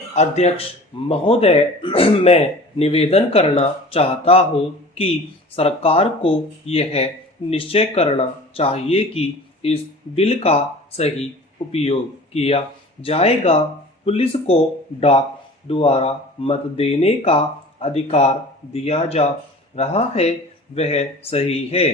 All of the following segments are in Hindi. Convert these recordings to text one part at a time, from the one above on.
अध्यक्ष महोदय, मैं निवेदन करना चाहता हूं कि सरकार को यह निश्चय करना चाहिए कि इस बिल का सही उपयोग किया जाएगा। पुलिस को डाक द्वारा मत देने का अधिकार दिया जा रहा है, वह सही है।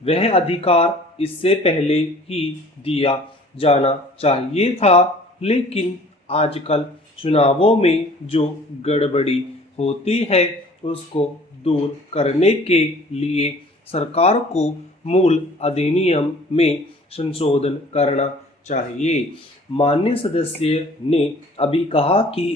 वह अधिकार इससे पहले ही दिया जाना चाहिए था, लेकिन आजकल चुनावों में जो गड़बड़ी होती है उसको दूर करने के लिए सरकार को मूल अधिनियम में संशोधन करना चाहिए। माननीय सदस्य ने अभी कहा कि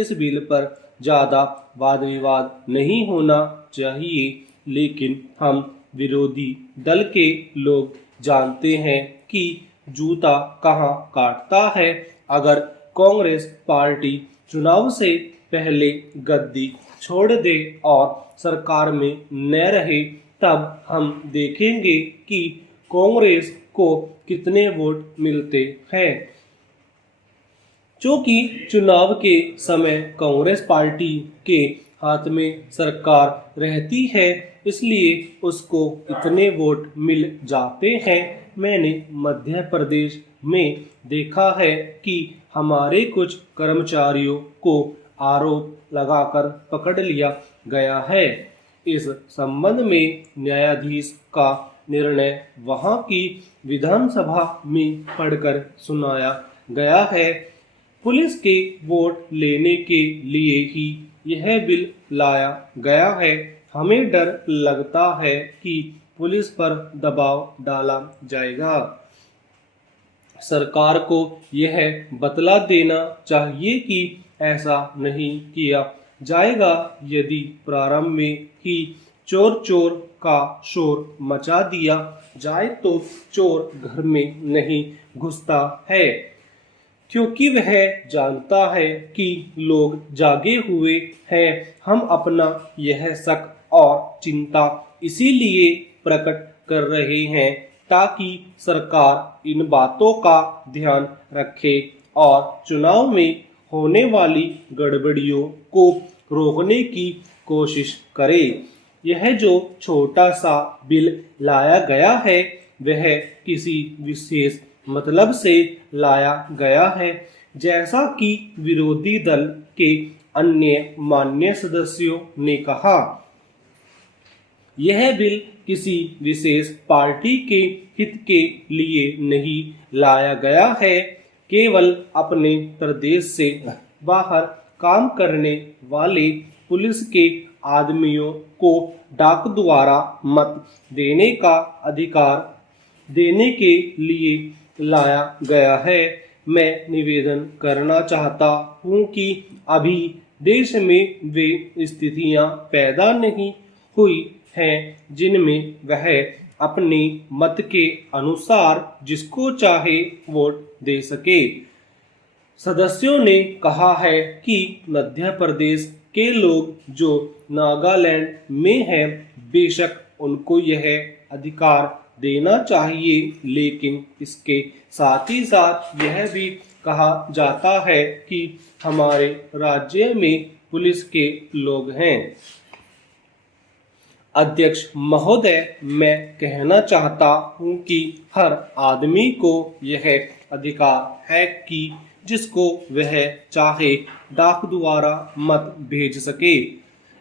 इस बिल पर ज़्यादा वाद विवाद नहीं होना चाहिए, लेकिन हम विरोधी दल के लोग जानते हैं कि जूता कहाँ काटता है। अगर कांग्रेस पार्टी चुनाव से पहले गद्दी छोड़ दे और सरकार में न रहे, तब हम देखेंगे कि कांग्रेस को कितने वोट मिलते हैं। क्योंकि चुनाव के समय कांग्रेस पार्टी के हाथ में सरकार रहती है, इसलिए उसको इतने वोट मिल जाते हैं। मैंने मध्य प्रदेश में देखा है कि हमारे कुछ कर्मचारियों को आरोप लगाकर पकड़ लिया गया है। इस संबंध में न्यायाधीश का निर्णय वहां की विधानसभा में पढ़कर सुनाया गया है। पुलिस के वोट लेने के लिए ही यह बिल लाया गया है। हमें डर लगता है कि पुलिस पर दबाव डाला जाएगा। सरकार को यह बतला देना चाहिए कि ऐसा नहीं किया जाएगा। यदि प्रारंभ में ही चोर चोर का शोर मचा दिया जाए तो चोर घर में नहीं घुसता है, क्योंकि वह जानता है कि लोग जागे हुए हैं। हम अपना यह शक और चिंता इसीलिए प्रकट कर रहे हैं ताकि सरकार इन बातों का ध्यान रखे और चुनाव में होने वाली गड़बड़ियों को रोकने की कोशिश करे। यह जो छोटा सा बिल लाया गया है, वह किसी विशेष मतलब से लाया गया है। जैसा कि विरोधी दल के अन्य मान्य सदस्यों ने कहा, यह बिल किसी विशेष पार्टी के हित के लिए नहीं लाया गया है। केवल अपने प्रदेश से बाहर काम करने वाले पुलिस के आदमियों को डाक द्वारा मत देने का अधिकार देने के लिए लाया गया है। मैं निवेदन करना चाहता हूं कि अभी देश में वे स्थितियां पैदा नहीं हुई हैं जिनमें वह अपने मत के अनुसार जिसको चाहे वोट दे सके। सदस्यों ने कहा है कि मध्य प्रदेश के लोग जो नागालैंड में हैं, बेशक उनको यह अधिकार देना चाहिए, लेकिन इसके साथ ही साथ यह भी कहा जाता है कि हमारे राज्य में पुलिस के लोग हैं। अध्यक्ष महोदय, मैं कहना चाहता हूं कि हर आदमी को यह अधिकार है कि जिसको वह चाहे डाक द्वारा मत भेज सके।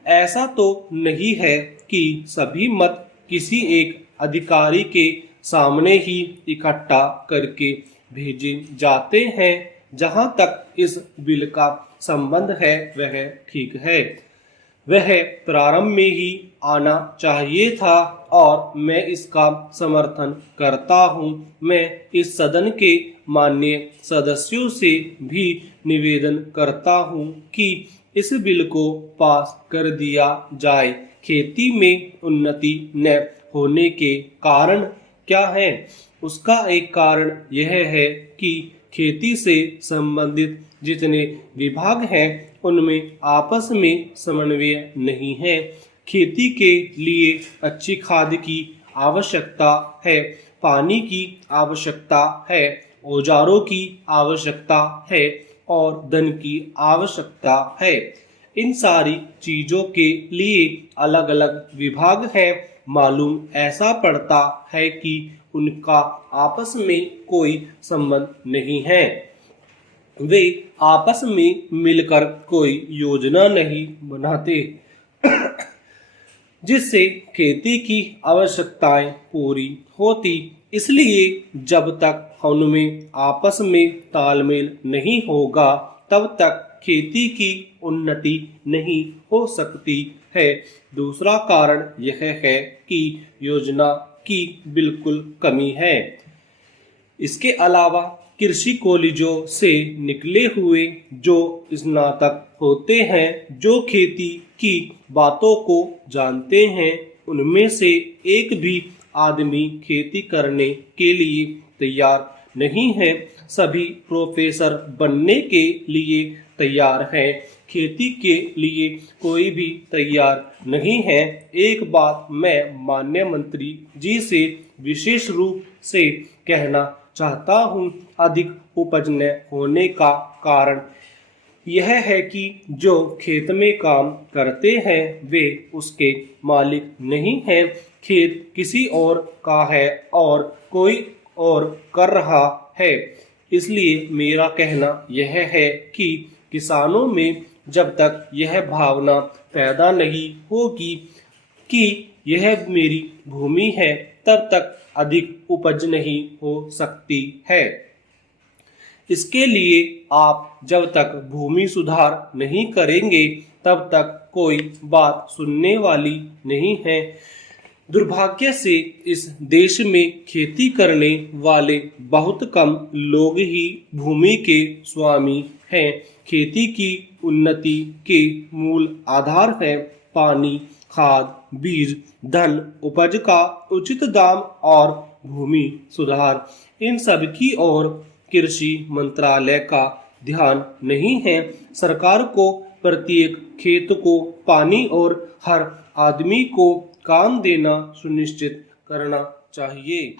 ऐसा तो नहीं है कि सभी मत किसी एक अधिकारी के सामने ही इकट्ठा करके भेजे जाते हैं। जहां तक इस बिल का संबंध है वह ठीक है। वह प्रारंभ में ही आना चाहिए था और मैं इसका समर्थन करता हूं। मैं इस सदन के माननीय सदस्यों से भी निवेदन करता हूं कि इस बिल को पास कर दिया जाए। खेती में उन्नति न होने के कारण क्या है? उसका एक कारण यह है कि खेती से संबंधित जितने विभाग हैं उनमें आपस में समन्वय नहीं है। खेती के लिए अच्छी खाद की आवश्यकता है, पानी की आवश्यकता है, औजारों की आवश्यकता है और धन की आवश्यकता है। इन सारी चीजों के लिए अलग अलग विभाग हैं। मालूम ऐसा पड़ता है कि उनका आपस में कोई संबंध नहीं है। वे आपस में मिलकर कोई योजना नहीं बनाते जिससे खेती की आवश्यकताएं पूरी होती। इसलिए जब तक उनमें आपस में तालमेल नहीं होगा तब तक खेती की उन्नति नहीं हो सकती है। दूसरा कारण यह है कि योजना की बिल्कुल कमी है। इसके अलावा कृषि कॉलेजों से निकले हुए जो स्नातक होते हैं, जो खेती की बातों को जानते हैं, उनमें से एक भी आदमी खेती करने के लिए तैयार नहीं है। सभी प्रोफेसर बनने के लिए तैयार हैं, खेती के लिए कोई भी तैयार नहीं है। एक बात मैं माननीय मंत्री जी से विशेष रूप से कहना चाहता हूँ। अधिक उपज न होने का कारण यह है कि जो खेत में काम करते हैं वे उसके मालिक नहीं हैं। खेत किसी और का है और कोई और कर रहा है। इसलिए मेरा कहना यह है कि किसानों में जब तक यह भावना पैदा नहीं होगी कि यह मेरी भूमि है, तब तक अधिक उपज नहीं हो सकती है। इसके लिए आप जब तक भूमि सुधार नहीं करेंगे तब तक कोई बात सुनने वाली नहीं है। दुर्भाग्य से इस देश में खेती करने वाले बहुत कम लोग ही भूमि के स्वामी हैं। खेती की उन्नति के मूल आधार है पानी, खाद, बीज, धन, उपज का उचित दाम और भूमि सुधार। इन सब की ओर कृषि मंत्रालय का ध्यान नहीं है। सरकार को प्रत्येक खेत को पानी और हर आदमी को काम देना सुनिश्चित करना चाहिए।